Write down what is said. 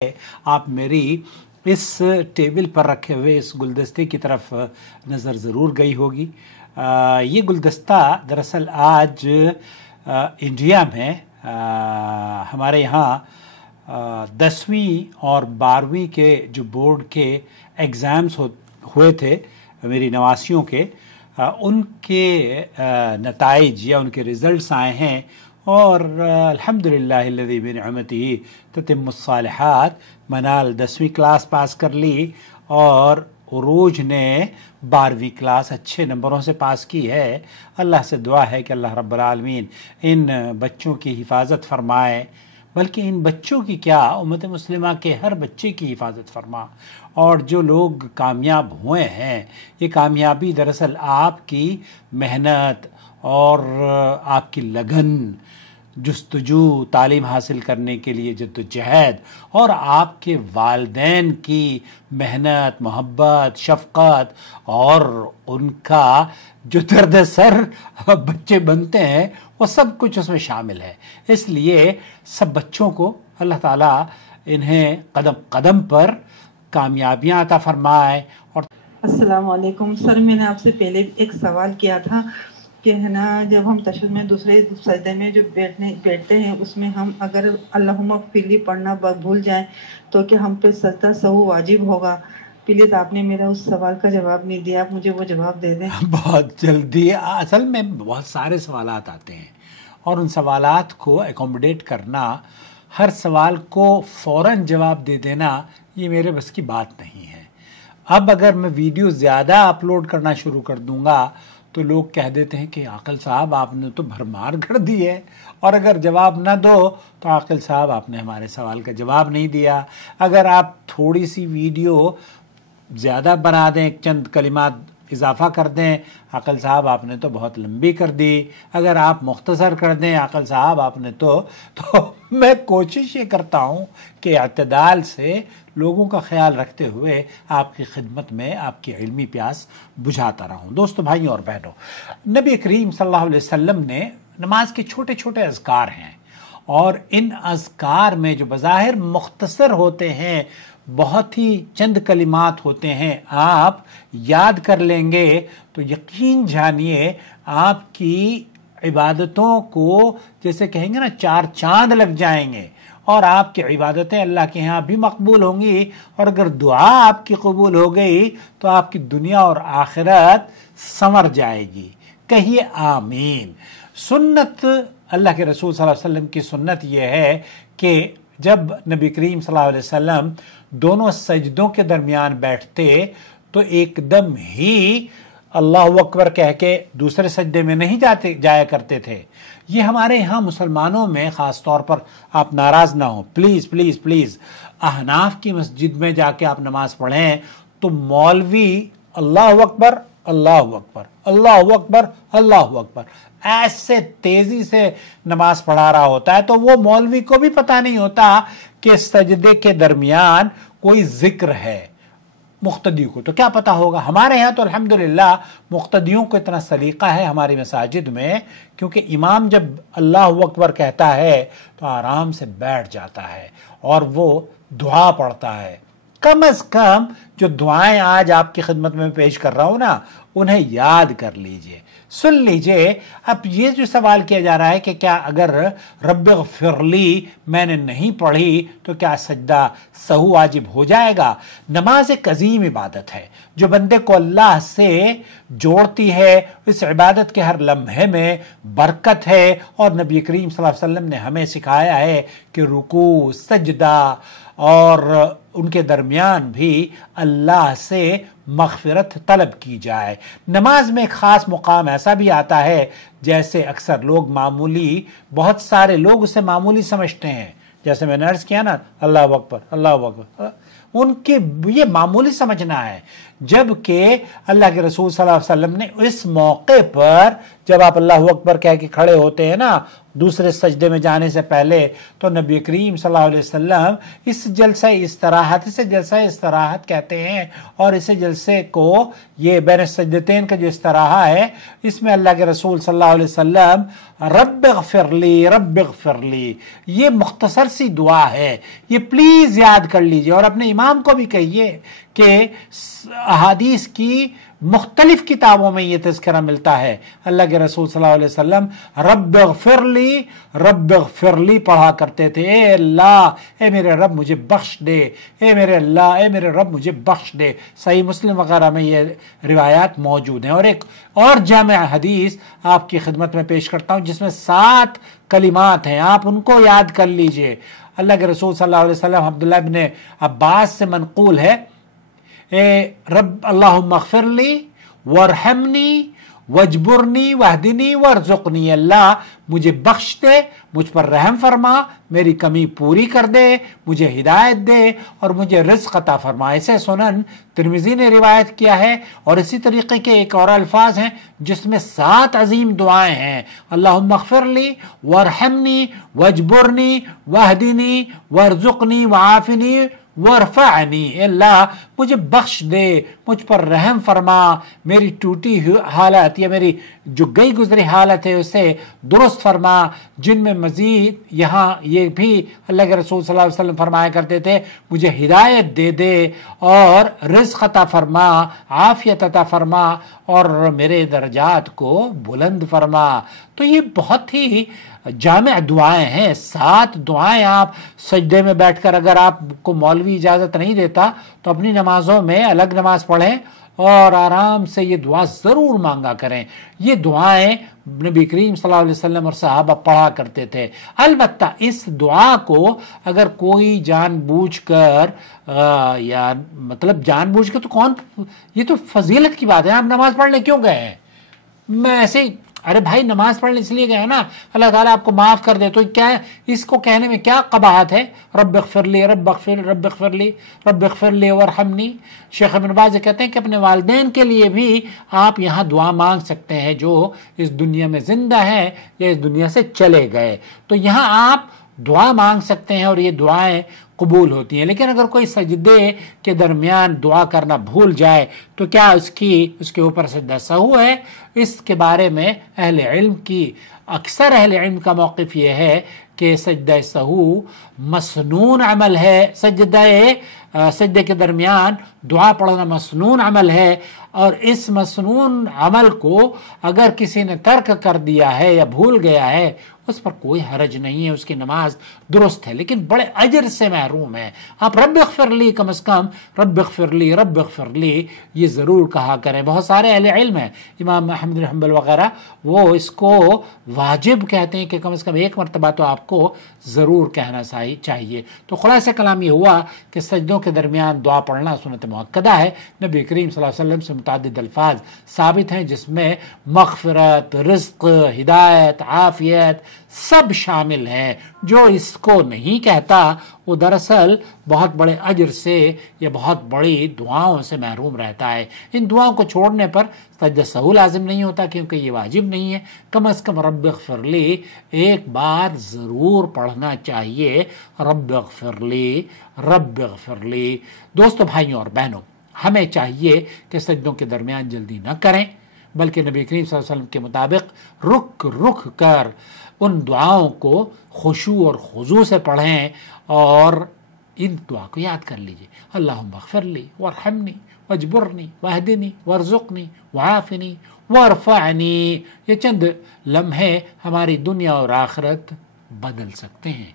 آپ میری اس ٹیبل پر رکھے ہوئے اس گلدستے کی طرف نظر ضرور گئی ہوگی۔ یہ گلدستہ دراصل آج انڈیا میں ہمارے یہاں 10ویں اور 12ویں کے جو بورڈ کے ایگزامز ہوئے تھے میری نواسیوں کے، ان کے نتائج یا ان کے رزلٹس آئے ہیں، اور الحمدللہ الذی بنعمتہ تتم الصالحات منال 10ویں کلاس پاس کر لی اور عروج نے 12ویں کلاس اچھے نمبروں سے پاس کی ہے۔ اللہ سے دعا ہے کہ اللہ رب العالمین ان بچوں کی حفاظت فرمائے، بلکہ ان بچوں کی کیا، امت مسلمہ کے ہر بچے کی حفاظت فرما۔ اور جو لوگ کامیاب ہوئے ہیں، یہ کامیابی دراصل آپ کی محنت اور آپ کی لگن، جستجو، تعلیم حاصل کرنے کے لیے جدوجہد، اور آپ کے والدین کی محنت، محبت، شفقت اور ان کا جو درد سر بچے بنتے ہیں، وہ سب کچھ اس میں شامل ہے۔ اس لیے سب بچوں کو اللہ تعالیٰ انہیں قدم قدم پر کامیابیاں عطا فرمائے۔ اور السلام علیکم سر، میں نے آپ سے پہلے ایک سوال کیا تھا کہ ہے نا، جب ہم تشہد میں دوسرے سجدے میں جو بیٹھتے ہیں، اس میں ہم اگر اللہم اغفر لی پڑھنا بھول جائیں تو کہ ہم پہ سجدہ سہو واجب ہوگا؟ پلیز آپ نے میرا اس سوال کا جواب نہیں دیا، آپ مجھے وہ جواب دے دیں۔ بہت جلدی، اصل میں بہت سارے سوالات آتے ہیں اور ان سوالات کو اکوموڈیٹ کرنا، ہر سوال کو فوراً جواب دے دینا، یہ میرے بس کی بات نہیں ہے۔ اب اگر میں ویڈیو زیادہ اپلوڈ کرنا شروع کر دوں گا تو لوگ کہہ دیتے ہیں کہ عاقل صاحب آپ نے تو بھرمار کر دی ہے، اور اگر جواب نہ دو تو عاقل صاحب آپ نے ہمارے سوال کا جواب نہیں دیا۔ اگر آپ تھوڑی سی ویڈیو زیادہ بنا دیں، چند کلمات اضافہ کر دیں، عاقل صاحب آپ نے تو بہت لمبی کر دی۔ اگر آپ مختصر کر دیں، عاقل صاحب آپ نے تو میں کوشش یہ کرتا ہوں کہ اعتدال سے لوگوں کا خیال رکھتے ہوئے آپ کی خدمت میں آپ کی علمی پیاس بجھاتا رہوں۔ دوستو، بھائیوں اور بہنوں، نبی کریم صلی اللہ علیہ وسلم نے نماز کے چھوٹے چھوٹے اذکار ہیں، اور ان اذکار میں جو بظاہر مختصر ہوتے ہیں، بہت ہی چند کلمات ہوتے ہیں، آپ یاد کر لیں گے تو یقین جانیے آپ کی عبادتوں کو جیسے کہیں گے نا 4 چاند لگ جائیں گے، اور آپ کی عبادتیں اللہ کے ہاں بھی مقبول ہوں گی، اور اگر دعا آپ کی قبول ہو گئی تو آپ کی دنیا اور آخرت سنور جائے گی۔ کہیے آمین۔ سنت، اللہ کے رسول صلی اللہ علیہ وسلم کی سنت یہ ہے کہ جب نبی کریم صلی اللہ علیہ وسلم دونوں سجدوں کے درمیان بیٹھتے تو ایک دم ہی اللہ اکبر کہہ کے دوسرے سجدے میں نہیں جایا کرتے تھے۔ یہ ہمارے یہاں مسلمانوں میں خاص طور پر، آپ ناراض نہ ہوں، پلیز پلیز پلیز، احناف کی مسجد میں جا کے آپ نماز پڑھیں تو مولوی اللہ اکبر اللہ اکبر اللہ اکبر اللہ اکبر ایسے تیزی سے نماز پڑھا رہا ہوتا ہے، تو وہ مولوی کو بھی پتہ نہیں ہوتا کہ سجدے کے درمیان کوئی ذکر ہے۔ مقتدی کو تو کیا پتا ہوگا؟ ہمارے یہاں تو الحمدللہ مقتدیوں کو اتنا سلیقہ ہے ہماری مساجد میں، کیونکہ امام جب اللہ اکبر کہتا ہے تو آرام سے بیٹھ جاتا ہے اور وہ دعا پڑھتا ہے۔ کم از کم جو دعائیں آج آپ کی خدمت میں پیش کر رہا ہوں نا، انہیں یاد کر لیجئے، سن لیجئے۔ اب یہ جو سوال کیا جا رہا ہے کہ کیا اگر رب اغفر لی میں نے نہیں پڑھی تو کیا سجدہ سہو واجب ہو جائے گا؟ نماز ایک عظیم عبادت ہے جو بندے کو اللہ سے جوڑتی ہے، اس عبادت کے ہر لمحے میں برکت ہے، اور نبی کریم صلی اللہ علیہ وسلم نے ہمیں سکھایا ہے کہ رکوع، سجدہ اور ان کے درمیان بھی اللہ سے مغفرت طلب کی جائے۔ نماز میں ایک خاص مقام ایسا بھی آتا ہے جیسے اکثر لوگ معمولی، بہت سارے لوگ اسے معمولی سمجھتے ہیں، جیسے میں نے عرض کیا نا اللہ اکبر اللہ اکبر، ان کی یہ معمولی سمجھنا ہے، جبکہ اللہ کے رسول صلی اللہ علیہ وسلم نے اس موقع پر جب آپ اللہ اکبر کہہ کے کھڑے ہوتے ہیں نا، دوسرے سجدے میں جانے سے پہلے تو نبی کریم صلی اللہ علیہ وسلم اس جلسہ استراحت، اسے جلسہ استراحت کہتے ہیں، اور اسے جلسے کو یہ بین السجدتین کا جو استراحہ ہے اس میں اللہ کے رسول صلی اللہ علیہ وسلم رب اغفر لی رب اغفر لی، یہ مختصر سی دعا ہے، یہ پلیز یاد کر لیجئے، اور اپنے امام کو بھی کہیے کہ احادیث کی مختلف کتابوں میں یہ تذکرہ ملتا ہے۔ اللہ کے رسول صلی اللہ علیہ وسلم رب اغفر لی پڑھا کرتے تھے، اے اللہ، اے میرے رب مجھے بخش دے، اے میرے اللہ، اے میرے رب مجھے بخش دے۔ صحیح مسلم وغیرہ میں یہ روایات موجود ہیں۔ اور ایک اور جامع حدیث آپ کی خدمت میں پیش کرتا ہوں جس میں 7 کلمات ہیں، آپ ان کو یاد کر لیجئے۔ اللہ کے رسول صلی اللہ علیہ وسلم عبداللہ بن عباس سے منقول ہے، اے رب اللہم اغفر لی وارحمنی واجبرنی واہدنی وارزقنی، اللہ مجھے بخش دے، مجھ پر رحم فرما، میری کمی پوری کر دے، مجھے ہدایت دے اور مجھے رزق عطا فرما۔ اسے سنن ترمذی نے روایت کیا ہے، اور اسی طریقے کے ایک اور الفاظ ہیں جس میں 7 عظیم دعائیں ہیں، اللہم اغفر لی وارحمنی واجبرنی واہدنی وارزقنی وعافنی وارفعنی، اے اللہ مجھے بخش دے، مجھ پر رحم فرما، میری ٹوٹی حالت یا میری جو گئی گزری حالت ہے اسے درست فرما، جن میں مزید یہاں یہ بھی اللہ کے رسول صلی اللہ علیہ وسلم فرمایا کرتے تھے مجھے ہدایت دے دے اور رزق عطا فرما، عافیت عطا فرما اور میرے درجات کو بلند فرما۔ تو یہ بہت ہی جامع دعائیں ہیں، 7 دعائیں آپ سجدے میں بیٹھ کر، اگر آپ کو مولوی اجازت نہیں دیتا تو اپنی نمازوں میں الگ نماز پڑھیں اور آرام سے یہ دعا ضرور مانگا کریں۔ یہ دعائیں نبی کریم صلی اللہ علیہ وسلم اور صحابہ پڑھا کرتے تھے۔ البتہ اس دعا کو اگر کوئی جان بوجھ کر یا مطلب جان بوجھ کر، تو یہ تو فضیلت کی بات ہے، آپ نماز پڑھنے کیوں گئے ہیں؟ میں ایسے ہی، ارے بھائی نماز پڑھنے اس لیے گئے نا اللہ تعالیٰ آپ کو معاف کر دے، تو کیا اس کو کہنے میں کیا قباحت ہے؟ رب اغفر لی رب اغفر لی وارحمنی۔ شیخ ابن باز کہتے ہیں کہ اپنے والدین کے لیے بھی آپ یہاں دعا مانگ سکتے ہیں جو اس دنیا میں زندہ ہیں یا اس دنیا سے چلے گئے، تو یہاں آپ دعا مانگ سکتے ہیں اور یہ دعائیں قبول ہوتی ہیں۔ لیکن اگر کوئی سجدے کے درمیان دعا کرنا بھول جائے تو کیا اس کے اوپر سجدہ سہو ہے؟ اس کے بارے میں اکثر اہل علم کا موقف یہ ہے کہ سجدہ سہو مسنون عمل ہے، سجدے کے درمیان دعا پڑھنا مسنون عمل ہے، اور اس مسنون عمل کو اگر کسی نے ترک کر دیا ہے یا بھول گیا ہے اس پر کوئی حرج نہیں ہے، اس کی نماز درست ہے، لیکن بڑے اجر سے محروم ہے۔ آپ رب اغفر لی کم از کم رب اغفر لی یہ ضرور کہا کریں۔ بہت سارے اہل علم ہیں، امام احمد بن حنبل وغیرہ، وہ اس کو واجب کہتے ہیں کہ کم از کم 1 مرتبہ تو آپ کو ضرور کہنا چاہیے۔ تو خلاصہ کلام یہ ہوا کہ سجدوں کے درمیان دعا پڑھنا سنت مؤکدہ ہے۔ نبی کریم صلی اللہ علیہ وسلم سے متعدد الفاظ ثابت ہیں جس میں مغفرت، رزق، ہدایت، عافیت سب شامل ہے۔ جو اس کو نہیں کہتا وہ دراصل بہت بڑے اجر سے یا بہت بڑی دعاؤں سے محروم رہتا ہے۔ ان دعاؤں کو چھوڑنے پر سجدہ سہو لازم نہیں ہوتا کیونکہ یہ واجب نہیں ہے۔ کم از کم رب اغفر لی ایک بار ضرور پڑھنا چاہیے، رب اغفر لی۔ دوستو، بھائیوں اور بہنوں، ہمیں چاہیے کہ سجدوں کے درمیان جلدی نہ کریں، بلکہ نبی کریم صلی اللہ علیہ وسلم کے مطابق رک کر ان دعاؤں کو خشوع اور خضوع سے پڑھیں، اور ان دعا کو یاد کر لیجئے، اللہم اغفر لی وارحمنی واجبرنی واہدنی وارزقنی وعافنی وارفعنی۔ یہ چند لمحے ہماری دنیا اور آخرت بدل سکتے ہیں۔